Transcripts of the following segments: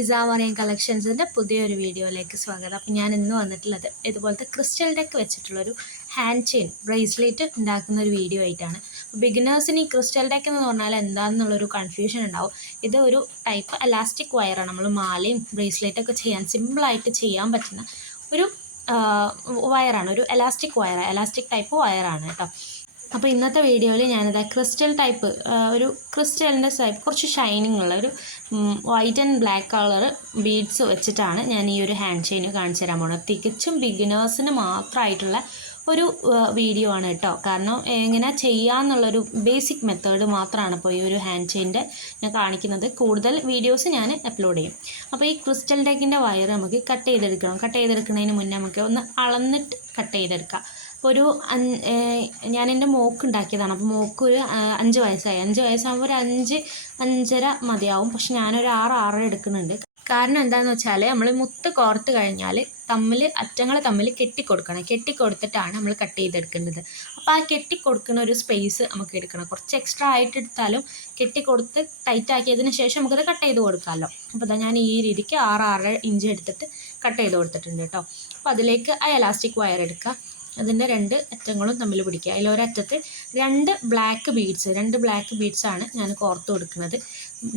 ഇസാ മറിയൻ കളക്ഷൻസിന്റെ പുതിയൊരു വീഡിയോയിലേക്ക് സ്വാഗതം. അപ്പം ഞാൻ ഇന്ന് വന്നിട്ടുള്ളത് ഇതുപോലത്തെ ക്രിസ്റ്റൽ ഡെക്ക് വെച്ചിട്ടുള്ളൊരു ഹാൻഡ് ചെയിൻ ബ്രേസ്ലെറ്റ് ഉണ്ടാക്കുന്ന ഒരു വീഡിയോ ആയിട്ടാണ്. ബിഗിനേഴ്സിന് ഈ ക്രിസ്റ്റൽ ഡെക്ക് എന്ന് പറഞ്ഞാൽ എന്താണെന്നുള്ളൊരു കൺഫ്യൂഷൻ ഉണ്ടാവും. ഇത് ഒരു ടൈപ്പ് അലാസ്റ്റിക് വയറാണ് നമ്മൾ മാലയും ബ്രേസ്ലെറ്റൊക്കെ ചെയ്യാൻ സിമ്പിളായിട്ട് ചെയ്യാൻ പറ്റുന്ന ഒരു വയറാണ് ഒരു എലാസ്റ്റിക് വയർ എലാസ്റ്റിക് ടൈപ്പ് വയറാണ് കേട്ടോ. അപ്പോൾ ഇന്നത്തെ വീഡിയോയിൽ ഞാനിത് ക്രിസ്റ്റൽ ടൈപ്പ് ഒരു ക്രിസ്റ്റലിന്റെ ടൈപ്പ് കുറച്ച് ഷൈനിങ് ഉള്ള ഒരു white and black colour beads വെച്ചിട്ടാണ് ഞാൻ ഈ ഒരു ഹാൻഡ് ചെയിൻ കാണിച്ചു തരാൻ പോകുന്നത് തികച്ചും ബിഗിനേഴ്സിന് മാത്രമായിട്ടുള്ള ഒരു വീഡിയോ ആണ് കേട്ടോ. കാരണം എങ്ങനെ ചെയ്യാമെന്നുള്ളൊരു ബേസിക് മെത്തേഡ് മാത്രമാണ് ഇപ്പോൾ ഈ ഒരു ഹാൻഡ് ചെയിന്റെ ഞാൻ കാണിക്കുന്നത്. കൂടുതൽ വീഡിയോസ് ഞാൻ അപ്ലോഡ് ചെയ്യും. അപ്പോൾ ഈ ക്രിസ്റ്റൽ ഡെക്കിന്റെ വയർ നമുക്ക് കട്ട് ചെയ്തെടുക്കണം. കട്ട് ചെയ്തെടുക്കുന്നതിന് മുന്നേ നമുക്ക് ഒന്ന് അളന്നിട്ട് കട്ട് ചെയ്തെടുക്കാം. ഒരു ഞാൻ എന്റെ മോക്ക് ഉണ്ടാക്കിയതാണ് അപ്പോൾ മോക്ക് ഒരു അഞ്ച് വയസ്സായി. അഞ്ച് വയസ്സാകുമ്പോൾ ഒരു അഞ്ച് അഞ്ചര മതിയാവും. പക്ഷെ ഞാനൊരു ആറ് ആറ് എടുക്കുന്നുണ്ട്. കാരണം എന്താണെന്ന് വെച്ചാൽ നമ്മൾ മുത്ത് കോർത്ത് കഴിഞ്ഞാൽ തമ്മിൽ അറ്റങ്ങൾ തമ്മിൽ കെട്ടിക്കൊടുക്കണം. കെട്ടിക്കൊടുത്തിട്ടാണ് നമ്മൾ കട്ട് ചെയ്തെടുക്കേണ്ടത്. അപ്പോൾ ആ കെട്ടിക്കൊടുക്കുന്ന ഒരു സ്പേസ് നമുക്ക് എടുക്കണം. കുറച്ച് എക്സ്ട്രാ ആയിട്ട് എടുത്താലും കെട്ടിക്കൊടുത്ത് ടൈറ്റ് ആക്കിയതിന് ശേഷം നമുക്കത് കട്ട് ചെയ്ത് കൊടുക്കാമല്ലോ അപ്പോൾ ഞാൻ ഈ രീതിക്ക് ആറ് ആറ് ഇഞ്ച് എടുത്തിട്ട് കട്ട് ചെയ്ത് കൊടുത്തിട്ടുണ്ട് കേട്ടോ. അപ്പോൾ അതിലേക്ക് ആ എലാസ്റ്റിക് വയർ എടുക്കുക. അതിന്റെ രണ്ട് അറ്റങ്ങളും തമ്മിൽ പിടിക്കുക. അതിലൊരറ്റത്ത് രണ്ട് ബ്ലാക്ക് ബീഡ്സ് രണ്ട് ബ്ലാക്ക് ബീഡ്സാണ് ഞാൻ കോർത്ത് കൊടുക്കുന്നത്.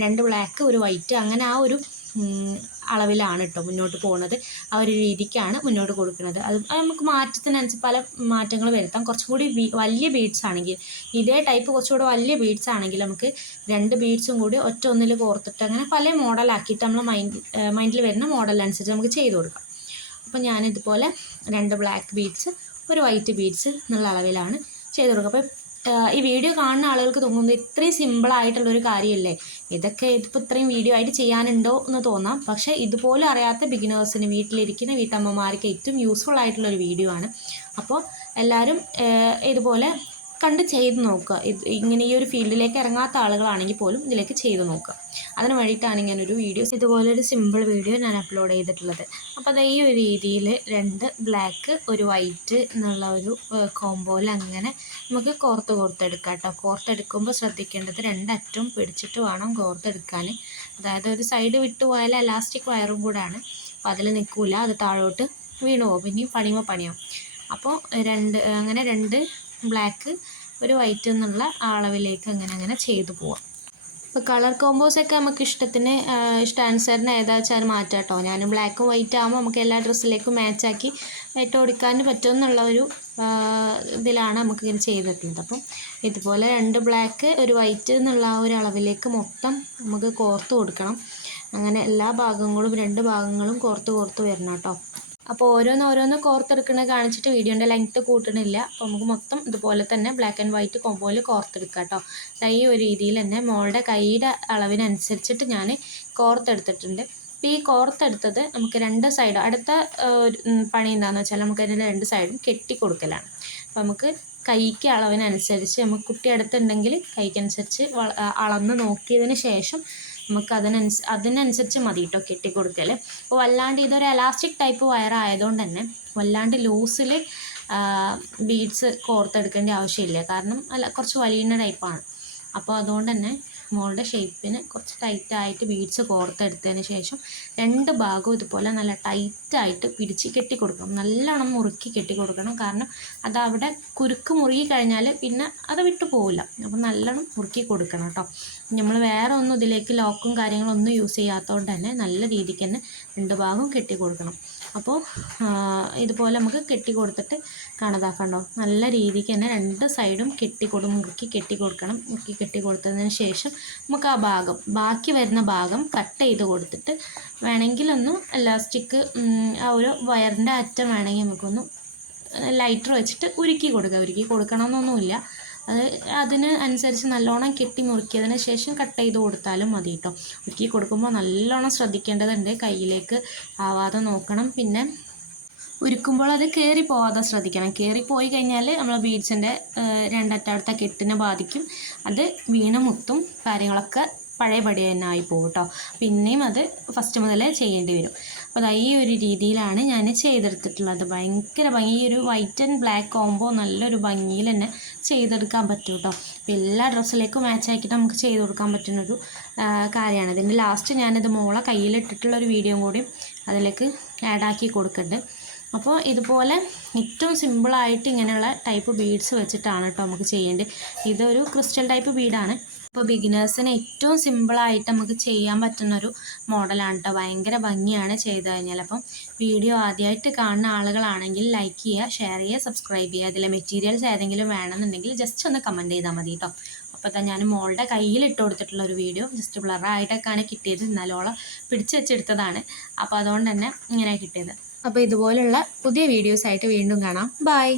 രണ്ട് ബ്ലാക്ക് ഒരു വൈറ്റ് അങ്ങനെ ആ ഒരു അളവിലാണ് കേട്ടോ മുന്നോട്ട് പോകുന്നത് ആ ഒരു രീതിക്കാണ് മുന്നോട്ട് കൊടുക്കുന്നത്. അത് നമുക്ക് മാറ്റത്തിനനുസരിച്ച് പല മാറ്റങ്ങൾ വരുത്താം. കുറച്ചുകൂടി വലിയ ബീഡ്സ് ആണെങ്കിൽ ഇതേ ടൈപ്പ് കുറച്ചുകൂടി വലിയ ബീഡ്സ് ആണെങ്കിൽ നമുക്ക് രണ്ട് ബീഡ്സും കൂടി ഒറ്റ ഒന്നിൽ കോർത്തിട്ട് അങ്ങനെ പല മോഡലാക്കിയിട്ട് നമ്മൾ മൈൻഡ് മൈൻഡിൽ വരുന്ന മോഡലനുസരിച്ച് നമുക്ക് ചെയ്ത് കൊടുക്കാം. അപ്പോൾ ഞാനിതുപോലെ രണ്ട് ബ്ലാക്ക് ബീഡ്സ് ഒരു വൈറ്റ് ബീഡ്സ് എന്നുള്ള അളവിലാണ് ചെയ്ത് കൊടുക്കുക. അപ്പം ഈ വീഡിയോ കാണുന്ന ആളുകൾക്ക് തോന്നുന്നത് ഇത്രയും സിമ്പിളായിട്ടുള്ളൊരു കാര്യമല്ലേ? ഇതൊക്കെ ഇതിപ്പോൾ ഇത്രയും വീഡിയോ ആയിട്ട് ചെയ്യാനുണ്ടോ എന്ന് തോന്നാം. പക്ഷേ ഇതുപോലും അറിയാത്ത ബിഗിനേഴ്സിന് വീട്ടിലിരിക്കുന്ന വീട്ടമ്മമാർക്ക് ഏറ്റവും യൂസ്ഫുൾ ആയിട്ടുള്ളൊരു വീഡിയോ ആണ്. അപ്പോൾ എല്ലാവരും ഇതുപോലെ കണ്ട് ചെയ്ത് നോക്കുക. ഇത് ഇങ്ങനെ ഈ ഒരു ഫീൽഡിലേക്ക് ഇറങ്ങാത്ത ആളുകളാണെങ്കിൽ പോലും ഇതിലേക്ക് ചെയ്ത് നോക്കുക. അതിന് വേണ്ടിയിട്ടാണ് ഒരു വീഡിയോ ഇതുപോലെ ഒരു സിമ്പിൾ വീഡിയോ ഞാൻ അപ്ലോഡ് ചെയ്തിട്ടുള്ളത്. അപ്പോൾ അത് ഈ ഒരു രീതിയിൽ രണ്ട് ബ്ലാക്ക് ഒരു വൈറ്റ് എന്നുള്ള ഒരു കോമ്പോയിൽ അങ്ങനെ നമുക്ക് കോർത്ത് കോർത്തെടുക്കാം കേട്ടോ. കോർത്തെടുക്കുമ്പോൾ ശ്രദ്ധിക്കേണ്ടത് രണ്ടറ്റവും പിടിച്ചിട്ട് വേണം കോർത്തെടുക്കാൻ അതായത് ഒരു സൈഡ് വിട്ടുപോയാൽ എലാസ്റ്റിക് വയറും കൂടാണ് അപ്പോൾ അതിൽ നിൽക്കില്ല. അത് താഴോട്ട് വീണു പോകും. പിന്നെയും പണിയുമ്പോൾ പണിയാവും. അപ്പോൾ രണ്ട് അങ്ങനെ രണ്ട് ബ്ലാക്ക് ഒരു വൈറ്റ് എന്നുള്ള അളവിലേക്ക് അങ്ങനെ അങ്ങനെ ചെയ്തു പോവാം. ഇപ്പോൾ കളർ കോമ്പോസൊക്കെ നമുക്ക് ഇഷ്ടത്തിന് ഇഷ്ടാനുസരണം ഏതാ വെച്ചാൽ മാറ്റാം കേട്ടോ ഞാൻ ബ്ലാക്കും വൈറ്റ് ആകുമ്പോൾ നമുക്ക് എല്ലാ ഡ്രസ്സിലേക്കും മാച്ചാക്കി ഇട്ട് കൊടുക്കാൻ പറ്റുമെന്നുള്ള ഒരു ഇതിലാണ് നമുക്ക് ഇങ്ങനെ ചെയ്തിട്ടുള്ളത്. അപ്പം ഇതുപോലെ രണ്ട് ബ്ലാക്ക് ഒരു വൈറ്റ് എന്നുള്ള ആ ഒരു അളവിലേക്ക് മൊത്തം നമുക്ക് കോർത്ത് കൊടുക്കണം. അങ്ങനെ എല്ലാ ഭാഗങ്ങളും രണ്ട് ഭാഗങ്ങളും കോർത്ത് കോർത്ത് വരണം കേട്ടോ. അപ്പോൾ ഓരോന്ന് ഓരോന്ന് കോർത്തെടുക്കുന്നത് കാണിച്ചിട്ട് വീഡിയോന്റെ ലെങ്ത്ത് കൂട്ടണില്ല. അപ്പോൾ നമുക്ക് മൊത്തം ഇതുപോലെ തന്നെ ബ്ലാക്ക് ആൻഡ് വൈറ്റ് കോമ്പോയിൽ കോർത്തെടുക്കാം കേട്ടോ ഈ ഒരു രീതിയിൽ തന്നെ മോളുടെ കൈയുടെ അളവിനനുസരിച്ചിട്ട് ഞാൻ കോർത്തെടുത്തിട്ടുണ്ട്. അപ്പോൾ ഈ കോർത്തെടുത്തത് നമുക്ക് രണ്ട് സൈഡും അടുത്ത പണി എന്താണെന്ന് വെച്ചാൽ നമുക്ക് അതിന്റെ രണ്ട് സൈഡും കെട്ടി കൊടുക്കലാണ് അപ്പോൾ നമുക്ക് കൈക്ക് അളവിനനുസരിച്ച് നമുക്ക് കുട്ടി അടുത്തുണ്ടെങ്കിൽ കൈക്കനുസരിച്ച് അളന്ന് നോക്കിയതിന് ശേഷം നമുക്ക് അതിനനുസ അതിനനുസരിച്ച് മതി കേട്ടോ കെട്ടിക്കൊടുക്കൽ അപ്പോൾ വല്ലാണ്ട് ഇതൊരു എലാസ്റ്റിക് ടൈപ്പ് വയർ ആയതുകൊണ്ട് തന്നെ വല്ലാണ്ട് ലൂസിൽ ബീഡ്സ് കോർത്തെടുക്കേണ്ട ആവശ്യമില്ല. കാരണം അല്ല കുറച്ച് വലിയ ടൈപ്പാണ് അപ്പോൾ അതുകൊണ്ട് തന്നെ മോളുടെ ഷേപ്പിന് കുറച്ച് ടൈറ്റായിട്ട് ബീഡ്സ് കോർത്തെടുത്തതിന് ശേഷം രണ്ട് ഭാഗവും ഇതുപോലെ നല്ല ടൈറ്റായിട്ട് പിടിച്ച് കെട്ടി കൊടുക്കണം. നല്ലോണം മുറുക്കി കെട്ടി കൊടുക്കണം. കാരണം അത് അവിടെ കുരുക്ക് മുറുകി കഴിഞ്ഞാൽ പിന്നെ അത് വിട്ടു പോവില്ല. അപ്പം നല്ലോണം മുറുക്കി കൊടുക്കണം കേട്ടോ. നമ്മൾ വേറെ ഒന്നും ഇതിലേക്ക് ലോക്കും കാര്യങ്ങളൊന്നും യൂസ് ചെയ്യാത്തതുകൊണ്ട് തന്നെ നല്ല രീതിക്ക് തന്നെ രണ്ട് ഭാഗവും കെട്ടി കൊടുക്കണം. അപ്പോൾ ഇതുപോലെ നമുക്ക് കെട്ടി കൊടുത്തിട്ട് കാണതാക്കണ്ടോ നല്ല രീതിക്ക് തന്നെ രണ്ട് സൈഡും കെട്ടി കൊടു മുറുക്കി കെട്ടി കൊടുക്കണം. മുറുക്കി കെട്ടി കൊടുത്തതിന് ശേഷം നമുക്ക് ആ ഭാഗം ബാക്കി വരുന്ന ഭാഗം കട്ട് ചെയ്ത് കൊടുത്തിട്ട് വേണമെങ്കിലൊന്ന് ഇലാസ്റ്റിക് ആ ഒരു വയറിന്റെ അറ്റം വേണമെങ്കിൽ നമുക്കൊന്ന് ലൈറ്റർ വെച്ചിട്ട് ഉരുക്കി കൊടുക്കുക ഉരുക്കി കൊടുക്കണമെന്നൊന്നുമില്ല. അത് അതിന് അനുസരിച്ച് നല്ലോണം കെട്ടി മുറുക്കിയതിന് ശേഷം കട്ട് ചെയ്ത് കൊടുത്താലും മതി കേട്ടോ മുറുക്കി കൊടുക്കുമ്പോൾ നല്ലോണം ശ്രദ്ധിക്കേണ്ടതുണ്ട് കയ്യിലേക്ക് ആവാതെ നോക്കണം. പിന്നെ ഉരുക്കുമ്പോൾ അത് കയറി പോവാതെ ശ്രദ്ധിക്കണം. കയറി പോയി കഴിഞ്ഞാൽ നമ്മൾ ബീഡ്സിന്റെ രണ്ടറ്റടുത്ത കെട്ടിനെ ബാധിക്കും. അത് വീണ മുത്തും കാര്യങ്ങളൊക്കെ പഴയപടി തന്നെ ആയി പോകും കേട്ടോ പിന്നെയും അത് ഫസ്റ്റ് മുതലേ ചെയ്യേണ്ടി വരും. അപ്പോൾ അതാ ഈ ഒരു രീതിയിലാണ് ഞാൻ ചെയ്തെടുത്തിട്ടുള്ളത്. ഭയങ്കര ഭംഗി. ഈ ഒരു വൈറ്റ് ആൻഡ് ബ്ലാക്ക് കോംബോ നല്ലൊരു ഭംഗിയിൽ തന്നെ ചെയ്തെടുക്കാൻ പറ്റും കേട്ടോ അപ്പോൾ എല്ലാ ഡ്രസ്സിലേക്കും മാച്ച് ആക്കിയിട്ട് നമുക്ക് ചെയ്ത് കൊടുക്കാൻ പറ്റുന്നൊരു കാര്യമാണ്. ഇതിന്റെ ലാസ്റ്റ് ഞാനത് മോളെ കയ്യിലിട്ടിട്ടുള്ളൊരു വീഡിയോ കൂടി അതിലേക്ക് ആഡാക്കി കൊടുക്കുന്നുണ്ട് അപ്പോൾ ഇതുപോലെ ഏറ്റവും സിമ്പിളായിട്ട് ഇങ്ങനെയുള്ള ടൈപ്പ് ബീഡ്സ് വെച്ചിട്ടാണ് കേട്ടോ നമുക്ക് ചെയ്യേണ്ടത്. ഇതൊരു ക്രിസ്റ്റൽ ടൈപ്പ് ബീഡാണ് അപ്പോൾ ബിഗിനേഴ്സിന് ഏറ്റവും സിമ്പിളായിട്ട് നമുക്ക് ചെയ്യാൻ പറ്റുന്ന ഒരു മോഡലാണ് കേട്ടോ ഭയങ്കര ഭംഗിയാണ് ചെയ്ത് കഴിഞ്ഞാൽ അപ്പം വീഡിയോ ആദ്യമായിട്ട് കാണുന്ന ആളുകളാണെങ്കിൽ ലൈക്ക് ചെയ്യുക ഷെയർ ചെയ്യുക സബ്സ്ക്രൈബ് ചെയ്യുക. അതിലെ മെറ്റീരിയൽസ് ഏതെങ്കിലും വേണമെന്നുണ്ടെങ്കിൽ ജസ്റ്റ് ഒന്ന് കമന്റ് ചെയ്താൽ മതി കേട്ടോ അപ്പോൾ തന്നെ ഞാൻ മോളുടെ കയ്യിൽ ഇട്ട് കൊടുത്തിട്ടുള്ള ഒരു വീഡിയോ ജസ്റ്റ് ബ്ലറായിട്ടൊക്കെയാണ് കിട്ടിയത്. എന്നാലും ഓളെ പിടിച്ച് വെച്ചെടുത്തതാണ്. അപ്പോൾ അതുകൊണ്ട് തന്നെ ഇങ്ങനെ കിട്ടിയത്. അപ്പോൾ ഇതുപോലുള്ള പുതിയ വീഡിയോസായിട്ട് വീണ്ടും കാണാം. ബൈ